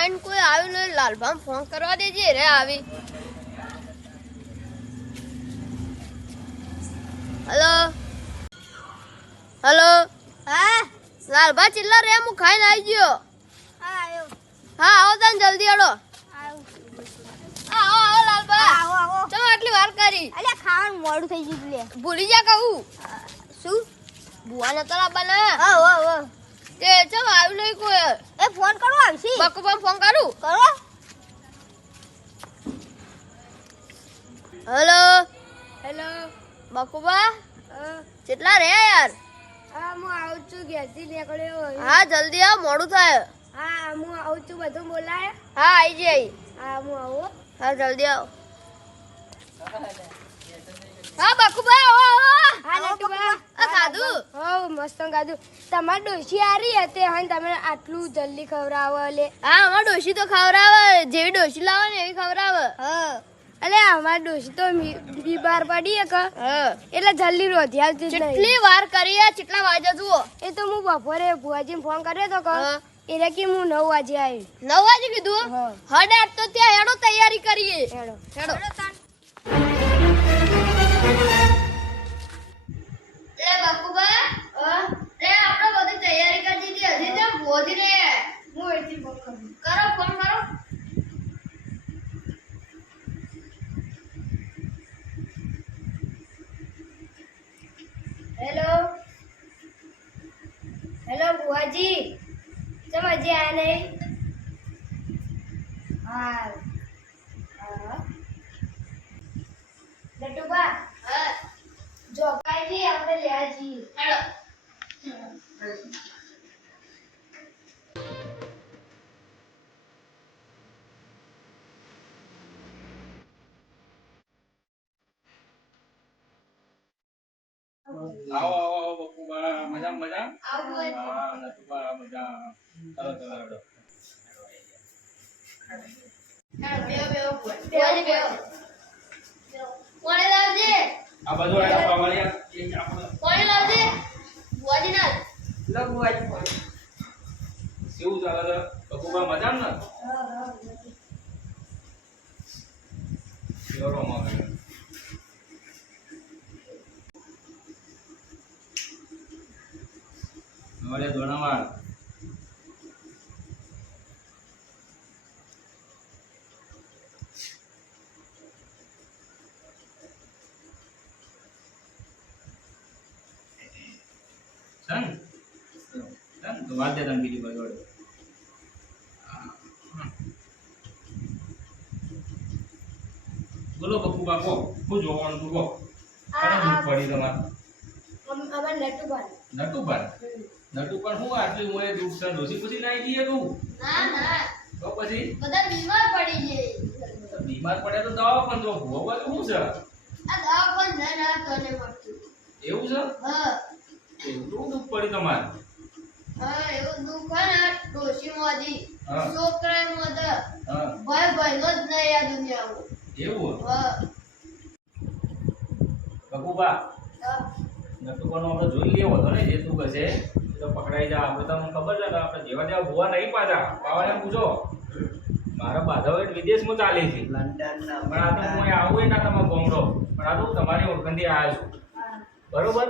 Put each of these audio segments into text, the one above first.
આઈને કોઈ આવ્યું નહીં. લાલભામ ફોન કરવા દેજે રે આવી. Hello hello. હા લાલભા ચિલ્લા રે હું ખાઈને આવી ગયો. હા આવ્યો હા આવો તને જલ્દી હડો. આવો આવો આવો લાલભા. આવો આવો ચમ આટલી વાર કરી? અલ્યા ખાવાનું મોડું થઈ ગયું લે. ભૂલી જા કહું. શું? બુઆ નતા લાવવાના. હા હો હો તે ચમ આવ્યું નહીં કોઈ. એ ફોન કરો આવશે. બકુબા ફોન કરું. કરો. હેલો હેલો બકુબા કેટલા રે યાર? હા હું આવું છું ઘેરથી નીકળ્યો. હા જલ્દી આવ મોડું થાય. હા હું આવું છું બધું બોલાય. હા આવી જઈ. હા હું આવું. હા જલ્દી આવ. હા બકુબા આવો આવો. હા નટુબા આ ખાધું? હો મસ્ત ખાધું. તમાર ડોશી હારી હતી અને તમે આટલું જલ્દી ખવડાવો લે. હા અમાર ડોશી તો ખવડાવે. જેવી ડોશી લાવે ને એવી ખવડાવે. હા અલે અમાર ડોશી તો બીમાર પડી હે કે હા એટલે જલ્દી રોધી આવતી જ નહીં. કેટલી વાર કરી આ કેટલા વાગ્યા જુઓ? એ તો હું બપોરે ભુવાજીને ફોન કર્યો તો કે હા. એટલે કે હું 9 વાગે આવી. 9 વાગે કીધું? હા. હડે આજ તો ત્યાં હેડો તૈયારી કરીએ. હેડો હેડો. એ બકુબા રે આપણે બધી તૈયારી કરી દીધી. હજી તો મોદી રે હું એથી ફોન કરું. કરો ફોન કરો. હેલો હેલો ભુવાજી ચમ હજી આયા નહીં? હા હા નટુબા હા જો કાઈ આપણે લેવા જઈએ. હેડો. આવો આવો બકુબા મજા મજા. આવો હા નટુબા મજા. ચાલો ચાલો હેડો. હેડો બેહો બેહો બોલી બેહો. કોણે લાવજે? આ બધું હેડો પાવળિયા એક આપણો કોણે લાવજે? બોલી ના કેવું ચાલે છે બકુબા મજા ને? કેવડો મગજ હવે ધોણાવાળ સન તો વાત દે તને બીજી બાજુ બોલો બકુબા કો શું જોવાનું તું કો કોને દૂધ પડી તમારે અમાર નટુબા નટુબા નટુબા શું આટલી મોએ દુઃખ છે ડોસી પછી લાવી દઈએ તું ના ના તો પછી બધા બીમાર પડી જાય. બીમાર પડે તો દવા પણ જો ભોગવા શું છે આ દવા પણ ના તને મળતું. એવું છે હા એટલું દુઃખ પડી તમારે હા એવું દુઃખ હે ને ડોશી મોદી હા. છોકરા મોદ હા ભાઈ ભાઈનો જ નહીં આ દુનિયામાં. એવું હા બકુબા હા. નટુબાનો આપણે જોઈ લેવો હતો ને જે તું કહેશે એ તો પકડાઈ જા આપણે તમને ખબર છે ને આપણે જેવા તેવા ભૂવા નહીં પાછા પાવાને પૂછો મારા બાધાઓ વિદેશમાં ચાલે છે પણ આ તો હું આવું ના તમારો ગોમડો પણ આ તો તમારી ઓળખંડી આવ્યો છું બરોબર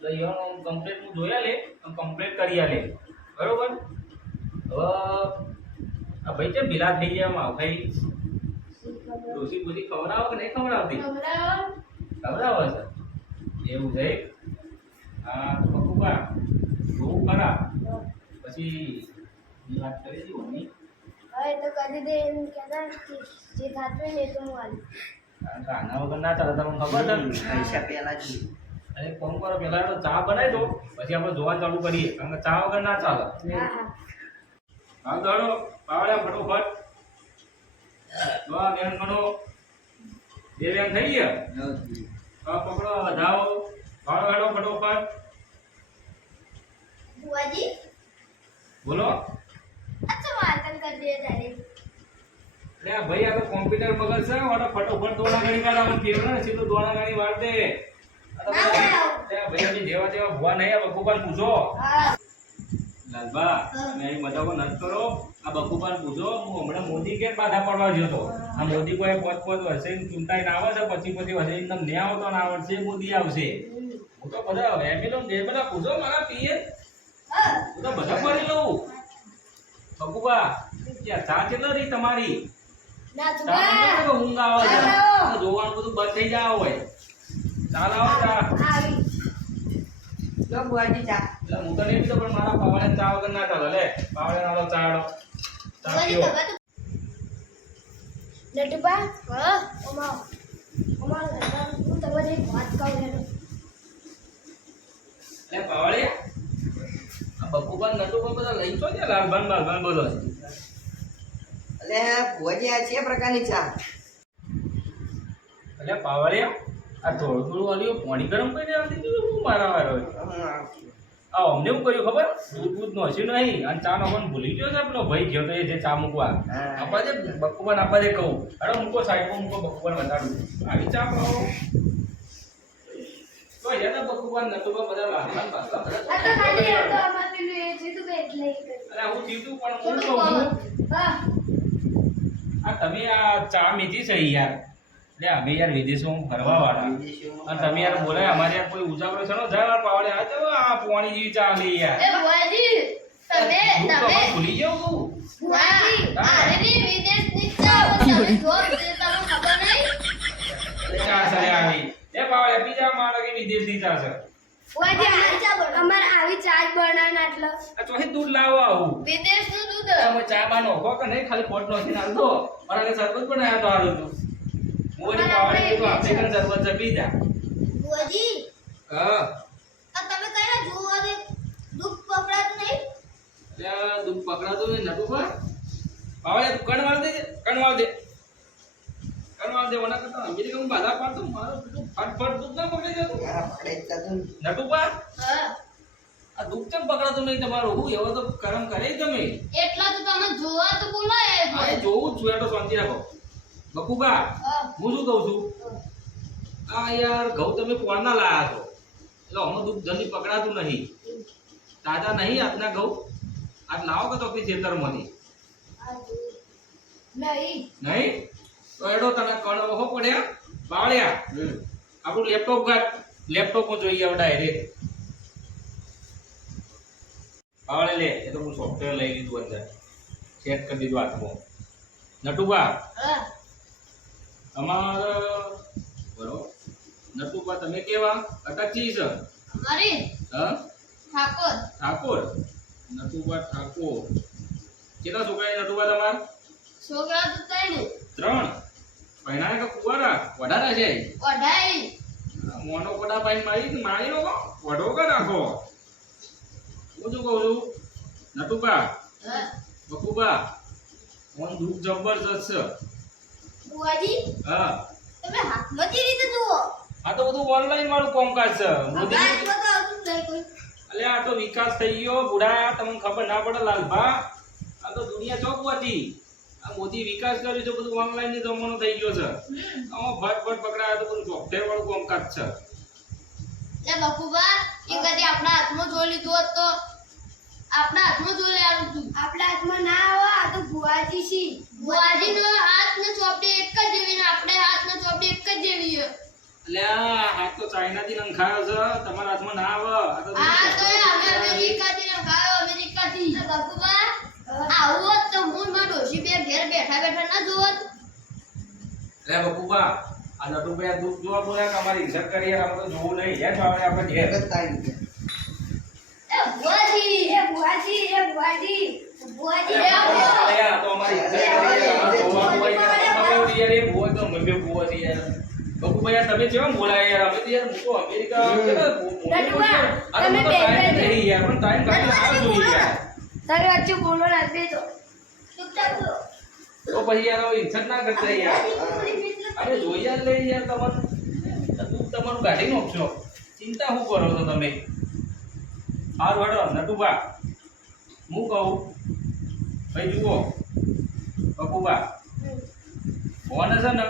તો એનો કમ્પ્લેટ હું જોયા લે કમ્પ્લેટ કરી આલે બરોબર હવે આ ભાઈ કેમ ભીલા થઈ ગયા આમાં ભાઈ ડોસી બુસી ખવડાવો કે નહીં ખવડાવતી ખવડાવે છે એવું છે આ બકુબા બહુ ખરા પછી વાત કરી હતી ઓની હવે તો કદી દે એમ કહેતા કે જે થાતું હોય ને એ તો હું આલું. કારણ કે આના વગર ના ચાલે તમને ખબર છે ને? પૈસા પેલા જ અરે ફોન કરો પેલા તો ચા બનાવી દો પછી આપણે જોવા ચાલુ કરીએ કારણ કે ચા વગર ના ચાલે હા હા હાલ દોડો પાવડ્યા ફટોફટ દોવા બેન ગણો બે બેન થઈ ગયા હા પકડો વધાવો ભાડો હેડો ફટોફટ બુઆજી બોલો અચ્છા વાતન કરી દે તારે. અરે આ ભાઈ આ તો કોમ્પ્યુટર મગજ છે ઓને ફટોફટ દોડા ગણી કાઢા ફેરવે ને સીધું દોડા ગણી વાળ દે આ તો ભાઈ જેવા તેવા ભુવા નહીં આવે બકુબાન પૂછો લાલબા તમે અહીં મજાકો નથી કરો. આ બકુબાને પૂછો. હું હમણાં મોદી કે બાધા પડવા ગયો હતો. આ મોદી કોઈ પોત વર્ષે ચૂંટાઈને આવે છે, પછી વર્ષે એકદમ ને આવતો ને આ વર્ષે મોદી આવશે. હું તો બધા એમએલએ જે બધા પૂછો મારા પીએ હું તો બધા કરી લઉં. બકુબા ત્યાં ચા કેટલો રહી તમારી? ના ચા ચુકા તો ઊંઘ આવે છે. ચાલો. જોવાનું બધું બંધ થઈ જાય હોય. ચાલ આવો ચા. આવી લો બુઆજી ચા. એટલે હું તો નહીં પીતો, પણ મારા પાવડે ચા વગર ના ચાલે. લે પાવડે નાલો ચા આડો. ચા ભુવાજી, પીવો. તમે તો નટુબા હા અમારા ઘરમાં હું તમને એક વાત કહું હેલો. લે પાવડે આ બકુબાન નટુબા બધા લઈ તો છે લાલબાન બાલબાન બધો. અલે બુઆજી આ છે પ્રકારની ચા? એટલે પાવડે આ થોડું થોડું વાળ્યું પાણી ગરમ કરીને આપી દીધું. શું મારા વાળો આ અમને એવું કર્યું ખબર? દૂધ બૂધ નોસ્યું નહીં અને ચા નોવાનું ભૂલી ગયો છે પેલો ભાઈ ગયો તો એ જે ચા મૂકવા. હા. આપવા દે બકુબાન આપવા દે કહું. અરે મૂકો સાઈડમાં મૂકો, બકુબાન બતાડું. આવી ચા પાવો તો યાર બકુબાન નટુબા બધા લાલબાન બાલબાન બધા આ તો ખાલી આ તો અમાર પેલું એ જીતું કે એટલે એ કર્યું. અરે હું જીતું પણ હું થોડું કહું છું હા આ તમે આ ચા મીઠી છે યાર. એટલે અમે યાર વિદેશમાં ફરવા વાળા અને તમે યાર બોલાય અમારે યાર કોઈ ઉજાગરો છે ને જાય પાવડે આ તો આ પોણી જેવી ચા લે યાર. એ ભુવાજી, તમે હું તો તમે હવે ભૂલી જાઉં છું. ભુવાજી, આરેની વિદેશની ચા તમે જો તે તમને ખબર નહીં? ચા છે આવી એ પાવડે બીજા મારે કે વિદેશની ચા છે. અમારે આવી ચા જ બનાવે આટલો આ ચોથી દૂધ લાવવા આવું વિદેશનું દૂધ. તમે ચા બા નોખો કે નહીં ખાલી પોટ નોખી નાખતો મારા કે શરબત બનાવ્યા તો હારું હતું. હું વળી પાવડે કીધું આપણે કઈ શરબત છે પી જા. ભુવાજી, હા આ તમે કયા જોવા દે દૂધ પકડાતું નહીં? ત્યાં દૂધ પકડાતું હોય નટુ પર પાવડે તું કણવાળ દે કણવાળ દે કણવાળ દે વના કરતા અમેરિકા હું બાધા પાડતો મારો પેલું ફટફટ દૂધ ના પકડી જતું આ પકડે જ જતું. નટુ પર હા, આ દૂધ કેમ પકડાતું નહીં તમારું? હું એવો તો કરમ કરે તમે. એટલા તો તમે જોવા તો બોલાય આ એ જોવું જ છું એ તો શાંતિ રાખો. બકુબા હા. હું શું કહું છું આ યાર ઘઉં તમે પોળના લાયા છો એટલે આમાં દૂધ જલ્દી પકડાતું નહીં. તાજા નહીં આજના ઘઉં આજ લાવો કે તો આપણી ખેતરમાંથી નહીં નહીં તો એડો તને કણ ઓહો પડ્યા બાવળ્યા આપણું લેપટોપ કાઢ લેપટોપમાં જોઈએ હવે ડાયરેક્ટ બાવળે લે એ તો હું સોફ્ટવેર લઈ લીધું અંદર સેટ કરી દીધું હાથમાં. નટુબા હા, અમારે બરોબર નટુબા તમે કેવા અટકજી છે? અમારી હા ઠાકોર. ઠાકોર નટુબા ઠાકોર. કેટલા છોકરા છે નટુબા તમારા? છોકરા તો ત્રણ. 3 પૈણા કે કુવારા વડારા છે? અઢાઈ. મોનો કોડા પાઈ મારી લો વડો કે રાખો. હું શું કહું છું નટુબા હા. બકુબા ઓન દુઃખ જબરજસ્ત છે. ભુવાજી, હા તમે હાથમાં જે રીતે જુઓ આ તો બધું ઓનલાઈન વાળું કામકાજ છે. મોદી હાથમાં તો આવતું જ નહીં કોઈ. અલે આ તો વિકાસ થઈ ગયો બુડા તમને ખબર ના પડે લાલભા. આ તો દુનિયા ચોક હતી. આ મોદી વિકાસ કર્યો છે બધું ઓનલાઈન ની જમાનો થઈ ગયો છે. આમાં ફટ પકડાય તો બધું સોફ્ટવેર વાળું કામકાજ છે. એટલે બકુબા એ કદી આપણા હાથમાં જોઈ લીધું હોત તો આપણા હાથમાં જોઈ લેવાનું હતું. આપણા હાથમાં ના આવે આ તો ભુવાજી છી ભુવાજીનો હાથ ને ચોપડી એક જ જેવી ને આપણે હાથ ને ચોપડી એક જ જેવી છે. એટલે આ હાથ તો ચાઇના થી નંખાયો છે તમારા હાથમાં ના આવે. આ તો આ તો અમે અમેરિકાથી નખાયો અમેરિકાથી. બકુબા આવું હોત તો હું ને મારા ડોશી બે ઘેર બેઠા બેઠા ના જોત. લે બકુબા આ નટુભાઈ આ દુઃખ જોવા બોલ્યા કે અમારી ઇજ્જત કરી યાર આપણે તો જોવું નહીં યાર આપણે આપણે ઘેર. જગત તારી છે. એ ભુવાજી, એ ભુવાજી ભુવાજી અલે આ તો અમારી ઇજ્જત કરી યાર. આ જોવાનું હોય યાર. ખબર પડી યાર એ ભુવા તો મને ભુવા છે યાર. બકુભાઈ યાર તમે કેમ બોલાય યાર? અમે તો યાર હું તો અમેરિકા નટુબા, અરે તમે મને તો ટાઈમ બેઠા નહીં યાર પણ ટાઈમ કાઢીને આ જોઈએ યાર. તારે વચ્ચે બોલો ના બેજો ચૂપચાપ રહો. તો પછી યાર હવે ઇજ્જત ના કરતા યાર. અરે જોઈ યાર લે યાર તમારું તું તમારું ગાડી નોખશો ચિંતા શું કરો છો તમે? હારું હેડો નટુબા હું કહું ભાઈ જુઓ બકુબા ફોન છે ને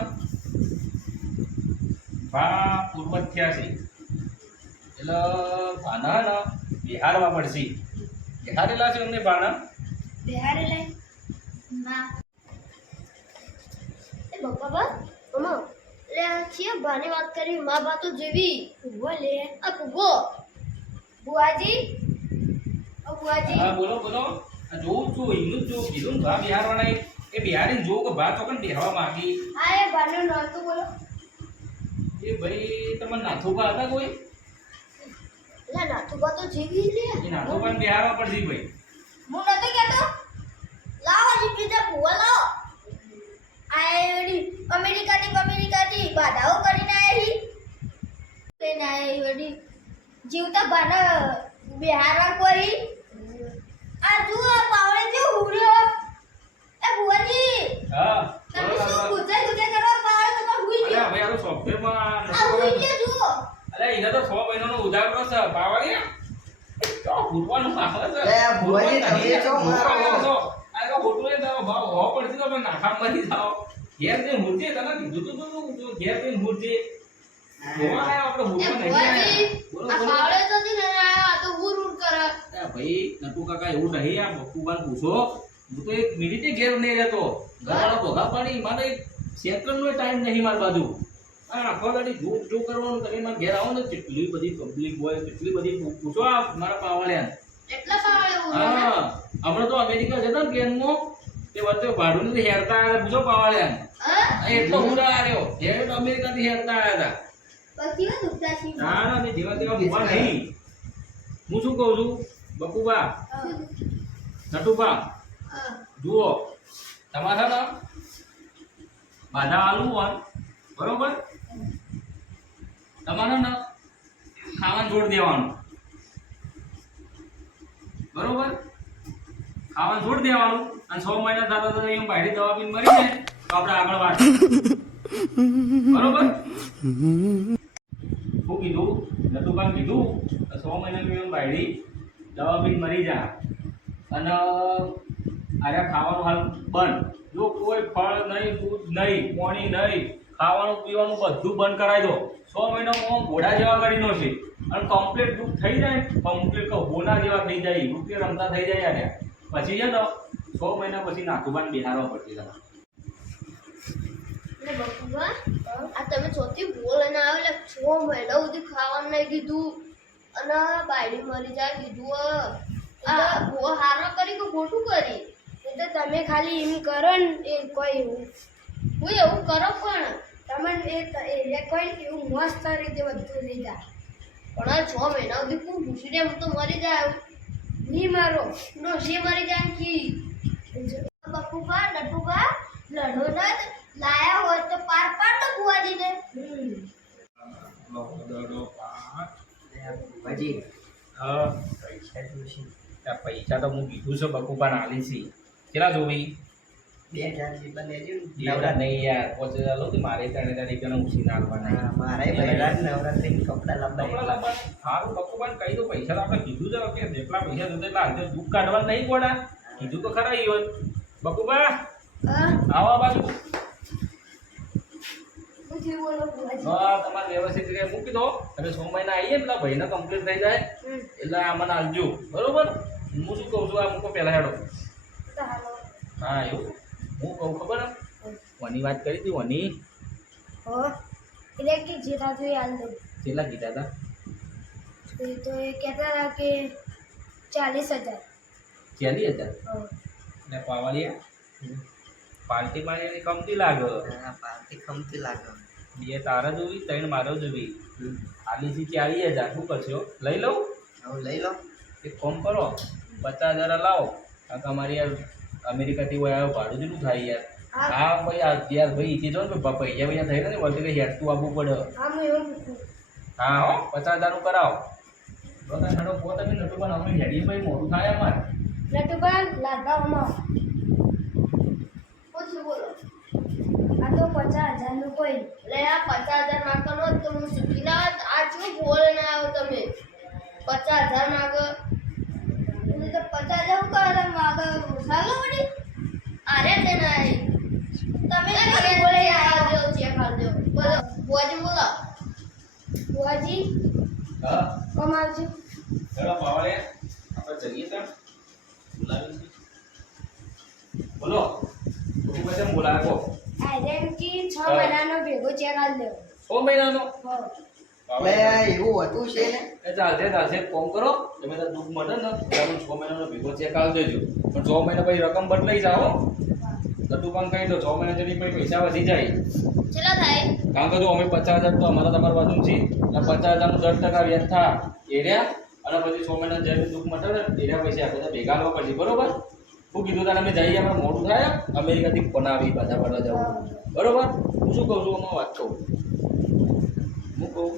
ભા પૂર્વજ થયા છે એટલે ભાના ને બિહારમાં પડશે બેહારેલા છે અમને બાણા બિહારે લઈ ના એ બપ્પા મમ્મા લે છે ભાની વાત કરી માં બા તો જેવી બોલે આ ભૂગો બુઆજી ઓ બુઆજી હા બોલો બોલો આ જોઉં છું એનું જો કીધું ને ભા બિહારવાના એ બિહારીને જોઉં કે ભા ચોકન બેહવા માંગી હા એ બાનું નામ તો બોલો એ ભાઈ તમને નાથુભા હતા કોઈ લે નાથુબા તો જેવી લે એ નાથુભાને બિહારવા પડતી ભાઈ હું નતો કહેતો લાવો જી બીજા ભૂવા લાવો આયડી અમેરિકાની બાધાઓ કરીને આયી લઈને આયી વડી જીવતા બાના બિહારવા કોઈ આ જુઓ પાવડે જે હુર્યો એ ભુવાજી હા તમે બોલો શું કાકા. ગુજે કરવા પાવડે તો હુઈ અરે ગયો ભાઈ આ તો સોફ્ટવેરમાં આ હુઈ ગયો જુઓ અરે એને તો 6 મહિનાનો ઉધારો છે પાવાળિયા તો ભૂતવાનું આવે છે અરે આ ભુવાજી તમે છો મારો. આ તો હોટલે તો ભાવ હો પડતી તો પણ નાખા મરી જાવ ઘેર જે મૂર્તિ તને કીધું તું ઘેર જે મૂર્તિ જોવા આયા આપણે એ હોટલ નહીં ભુવાજી બોલો આ બોલો પાવડે તો થી ને આ તો હુર કરે અરે ભાઈ નટુ કાકા એવું નહીં આ બપ્પુબાન પૂછો હું તો એક મિનિટે ઘેર નહીં રહેતો ઘરવાળા ભોગા પાડી મારે સેકન્ડનો ટાઈમ નહીં મારી બાજુ આ આખો દાડી જો કરવાનું તમે મારા ઘેર આવો ને કેટલી બધી પબ્લિક હોય કેટલી બધી પૂછો આ મારા પાવાળ્યા એટલા પાવડે હુર હા હમણાં તો અમેરિકા જતા ને પ્લેનમાં તે વચ્ચે ભાડું નથી હેરતા આવ્યા પૂછો પાવાળ્યા હા એટલો હુરા આવ્યો જ્યારે તો અમેરિકાથી હેરતા આવ્યા પછી હું દુખતા છી હતા ના ના જેવા તેવા ભૂવા નહીં હું શું કહું છું બકુબા નટુબા જુઓ તમારે ને બાધા આલુ હોય બરોબર તમારે ને ખાવાનું જોડ દેવાનું બરોબર ખાવાનું જોડ દેવાનું અને 6 મહિના થતા થતા એમ બાયડી દવા પીને મરી જાય તો આપણે આગળ વાત બરોબર શું કીધું નટુબાન કીધું 6 મહિના એમ બાયડી દવા પીને મરી જાય અને અરે ખાવાનું હાલ બંધ જો કોઈ ફળ નહીં દૂધ નહીં પાણી નહીં ખાવાનું પીવાનું બધું બંધ કરાવી દો 6 મહિનામાં ઘોડા જેવા કરી નો છે અને કમ્પ્લીટ દુઃખ થઈ જાય કમ્પ્લીટ હોના જેવા થઈ જાય રૂપિયા રમતા થઈ જાય યાર પછી છે ને 6 મહિના પછી નાથુબાન બિહારવા પડતી હતા ને બપુબા આ તમે ચોથી બોલ અને આવેલા 6 મહિના સુધી ખાવાનું નહીં કીધું અને બાયડી મરી જાય કીધું આ બહુ હારો કરી કે ખોટું કરી એ તો તમે ખાલી એમ કરો ને એ કોઈ એવું હું એવું કરો પણ તમને એ કોઈ એવું મસ્ત રીતે બધું લઈ જાય પણ આ 6 મહિના સુધી કોણ પૂછી દે હું તો મરી જાય ની મારો ડોશી મરી જાય કી બપુબા નટુબા લડો ના લાયા હોય તો પાર પાડ તો બુઆજીને ભુવાજી હા પૈસા જોશે આ પૈસા તો હું કીધું છે બકુબાન આલી છે કેટલા જોવી 2000 જેટલા લેજો ને. નવરા નહીં યાર 5000 લો તો મારે 3000 રૂપિયાનો ઉછી નાખવાના હા, મારે બૈરાજ નવરાત્રી કપડા કપડા લાવવા લાવવાના. સારું બકુબાન કહી દો પૈસા તો આપણે કીધું છે કે જેટલા પૈસા જોતા એટલા હાલજો દુઃખ કાઢવા નહીં પડે કીધું તો ખરા ઈ હોય બકુબા આવો આ બાજુ પૂછી બોલો બુઆજી હા તમારે વ્યવસ્થિત રીતે મૂકી દો તમે 6 મહિના આવીએ ને ભાઈને કમ્પ્લીટ થઈ જાય એટલે આ મને આલજો બરોબર હું શું કહું છું આ મૂકો પહેલા હેડો તો હાલો હા એવું હું કહું ખબર હે? વની વાત કરી હતી વની હો એટલે કે જેઠા જોઈ હાલ દઉં કેટલા કીધા હતા તો એ કહેતા હતા કે 40,000 40,000 હો ને પાવાળિયા પાર્ટી માં એની કમતી લાગે હા, પાર્ટી ખમતી લાગે. 2 તારા જોવી 3 મારો જોવી આલી છે 40,000 શું કરશો લઈ લઉં હવે લઈ લો. એક ફોર્મ કરો 50,000 લાવો કાકા અમારી યાર અમેરિકાથી હોય આવ્યો ભાડું જેટલું થાય યાર હા ભાઈ આ યાર ભાઈ ઇથી જો ને પૈસા પૈસા થઈ ને વળતે કે હેઠતું આપવું પડે હા હું એવું પૂછું હા હો 50,000 નું કરાવો તો તારો પોત અમે નતું પણ અમે હેડી ભાઈ મોટું થાય અમારે નટુભાઈ લાડવા હમો પૂછી બોલો આ તો 50,000 નું કોઈ લે આ 50,000 નાખવાનો તો હું સુખી ના હોત. આ શું બોલ ના આવો તમે 50,000 નાખો હું તો 50,000 હું કરવા માંગો સાલો વળી અરે તે નહીં તમે બોલે આવજો ચેક આવજો બોલો બોજી બોલો બુઆજી હા કોમ આવજો ચલો પાવાળે આપણે જઈએ ત્યાં બોલો શું કહે છે બોલાવો આઈડેન્ટિટી 6 મહિનાનો ભેગો ચેક આલ દેવો 6 મહિનાનો એટલે એવું હતું છે ને એ ચાલશે ચાલશે એક કામ કરો તમે તો દુઃખ મળે ને તમે 6 મહિનાનો ભેગો ચેક આલ દેજો પણ 6 મહિના પછી રકમ બદલાઈ જાઓ લડ્ડુ કામ કહી દો 6 મહિના જઈને પછી પૈસા વધી જાય કેટલા થાય કારણ કે જો અમે 50,000 તો અમારા તમારા બાજુ છે એટલે 50,000 નું 10% વ્યાજ થા એરિયા અને પછી 6 મહિના જ્યારે દુઃખ મટે ને એરિયા પૈસા આપણે ભેગા લેવા પડશે બરોબર શું કીધું તારે અમે જઈએ આપણે મોડું થાય અમેરિકાથી બનાવી પાછા પડવા જવું બરોબર હું શું કહું છું આમાં વાત કહું હું કહું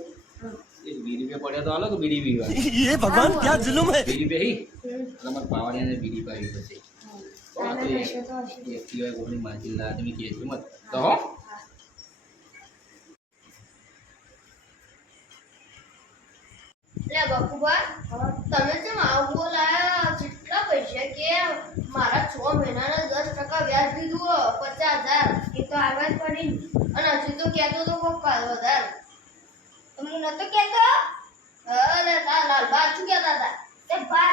એક 20 રૂપિયા પડ્યા તો હાલો કે બીડી પીવા ये भगवान क्या जुल्म है 20 રૂપિયા હી તમારે પાવડિયાને બીડી પાવી પડશે તારા પૈસા તો હશે. એક સિવાય કોની માજી લા તમે કહે છો મત તો હો એટલે બાપુભા તમે કેમ આવું બોલાયા કેટલા પૈસા કે મારા 6 મહિનાના 10% વ્યાજ દીધું 50,000 એ તો આવવા જ પડી ને. અને હજી તો કહેતો તો કોક વધારે તો હું નતો કહેતો અરે તા લાલબા શું કહેતા હતા તે ભા